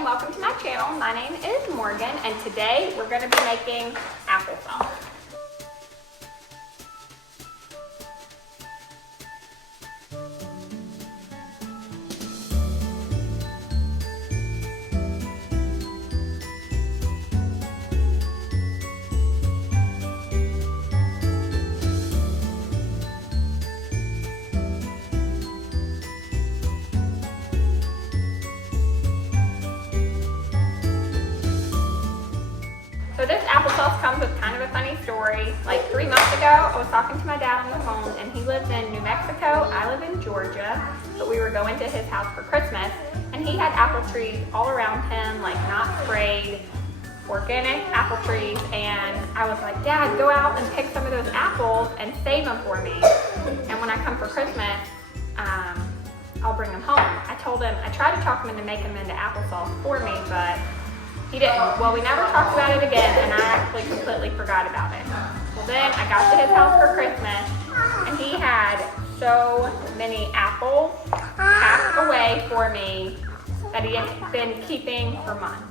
and welcome to my channel. My name is Morgan and today we're going to be making applesauce. So this applesauce comes with kind of a funny story. Like 3 months ago, I was talking to my dad on the phone and he lives in New Mexico. I live in Georgia, but we were going to his house for Christmas and he had apple trees all around him, like not sprayed, organic apple trees. And I was like, Dad, go out and pick some of those apples and save them for me. And when I come for Christmas, I'll bring them home. I told him, I tried to talk him into making them into applesauce for me, but he didn't. Well, we never talked about it again, and I actually completely forgot about it. Well, then I got to his house for Christmas, and he had so many apples packed away for me that he had been keeping for months.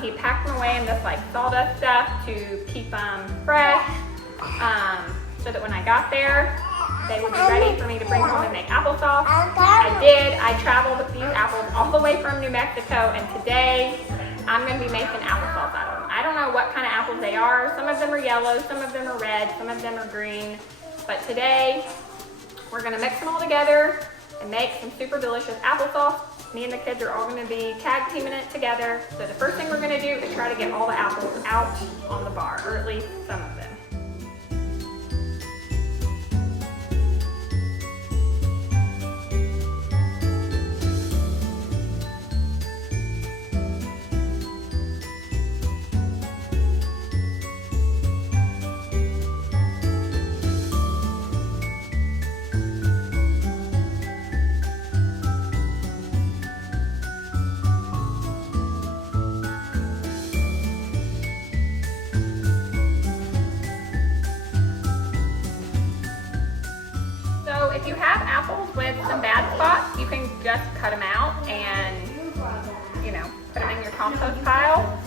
He packed them away in this like sawdust stuff to keep them fresh, so that when I got there, they would be ready for me to bring home and make applesauce. I did. I traveled with these apples all the way from New Mexico, and today I'm going to be making applesauce out of them. I don't know what kind of apples they are. Some of them are yellow, some of them are red, some of them are green. But today, we're going to mix them all together and make some super delicious applesauce. Me and the kids are all going to be tag teaming it together. So the first thing we're going to do is try to get all the apples out on the bar, or at least some of them. If you have apples with some bad spots, you can just cut them out and, you know, put them in your compost pile.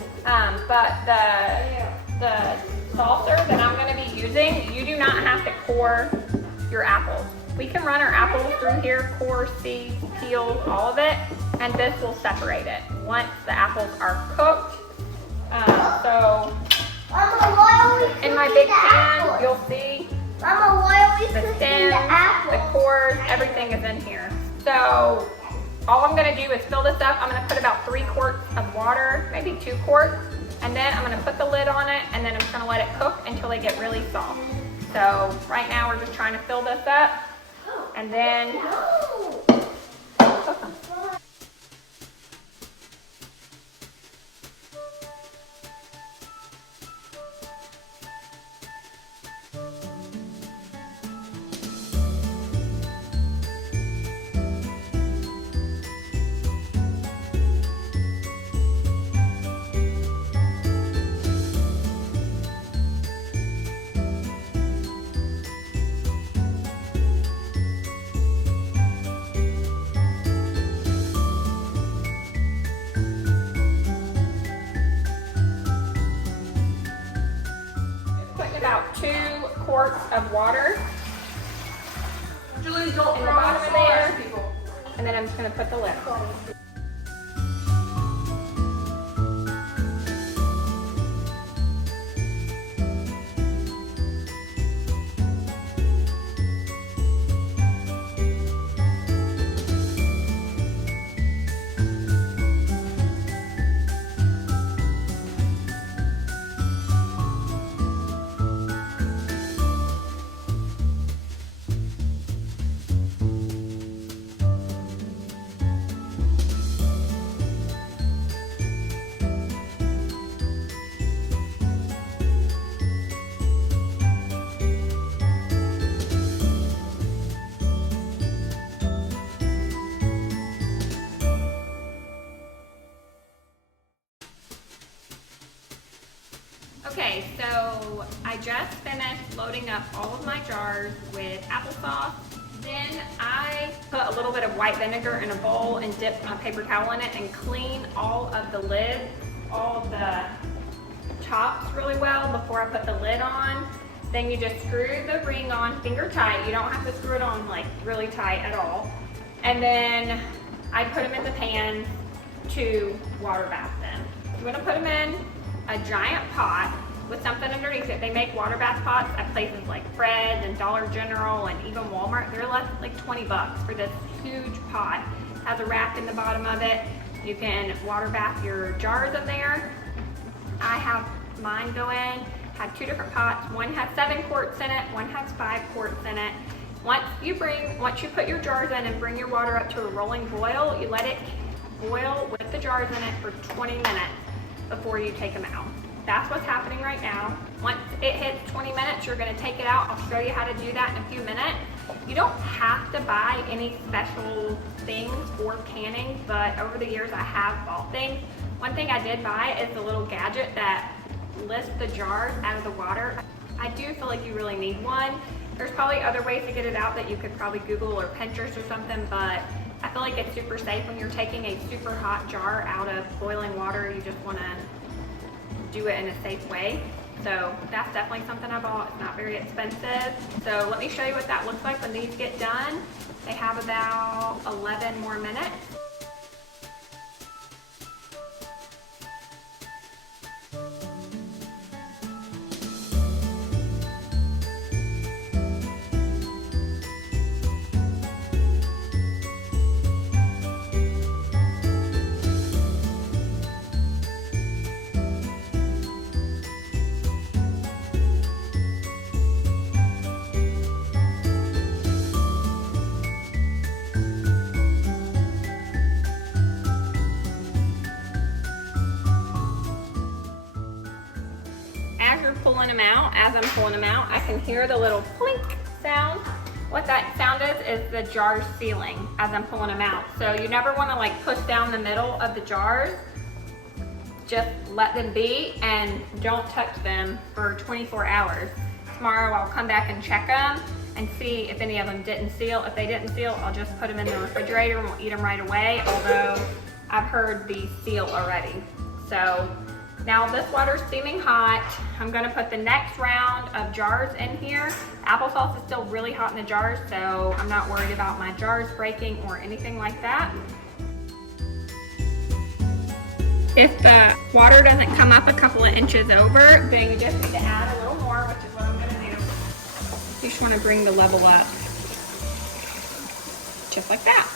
But the saucer that I'm going to be using, you do not have to core your apples. We can run our apples through here, core, seeds, peels, all of it, and this will separate it once the apples are cooked. So in my big pan, you'll see the stems, the cores, everything is in here. So all I'm going to do is fill this up. I'm going to put about 3 quarts of water, maybe 2 quarts, and then I'm going to put the lid on it, and then I'm just going to let it cook until they get really soft. So right now we're just trying to fill this up, and then cook them. About 2 quarts of water in the bottom of there, and then I'm just going to put the lid on. Okay, so I just finished loading up all of my jars with applesauce. Then I put a little bit of white vinegar in a bowl and dip a paper towel in it and clean all of the lid, all the tops really well before I put the lid on. Then you just screw the ring on finger tight. You don't have to screw it on like really tight at all. And then I put them in the pan to water bath them. You want to put them in a giant pot with something underneath it. They make water bath pots at places like Fred's and Dollar General and even Walmart. They're less like 20 bucks for this huge pot. Has a wrap in the bottom of it. You can water bath your jars in there. I have mine go in. Had 2 different pots. One has 7 quarts in it. One has 5 quarts in it. Once you put your jars in and bring your water up to a rolling boil, you let it boil with the jars in it for 20 minutes before you take them out. That's what's happening right now. Once it hits 20 minutes, you're gonna take it out. I'll show you how to do that in a few minutes. You don't have to buy any special things for canning, but over the years I have bought things. One thing I did buy is the little gadget that lifts the jars out of the water. I do feel like you really need one. There's probably other ways to get it out that you could probably Google or Pinterest or something, but I feel like it's super safe when you're taking a super hot jar out of boiling water. You just wanna do it in a safe way. So that's definitely something I bought. It's not very expensive. So let me show you what that looks like when these get done. They have about 11 more minutes. As I'm pulling them out, I can hear the little plink sound. What that sound is the jars sealing as I'm pulling them out. So you never want to like push down the middle of the jars. Just let them be and don't touch them for 24 hours. Tomorrow I'll come back and check them and see if any of them didn't seal. If they didn't seal, I'll just put them in the refrigerator and we'll eat them right away, although I've heard these seal already. So now this water's steaming hot. I'm gonna put the next round of jars in here. Applesauce is still really hot in the jars, so I'm not worried about my jars breaking or anything like that. If the water doesn't come up a couple of inches over, then you just need to add a little more, which is what I'm gonna do. You just wanna bring the level up, just like that.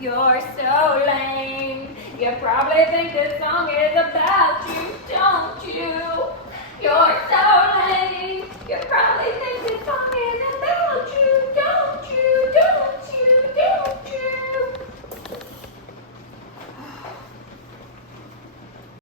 You're so lame. You probably think this song is about you, don't you? You're so lame.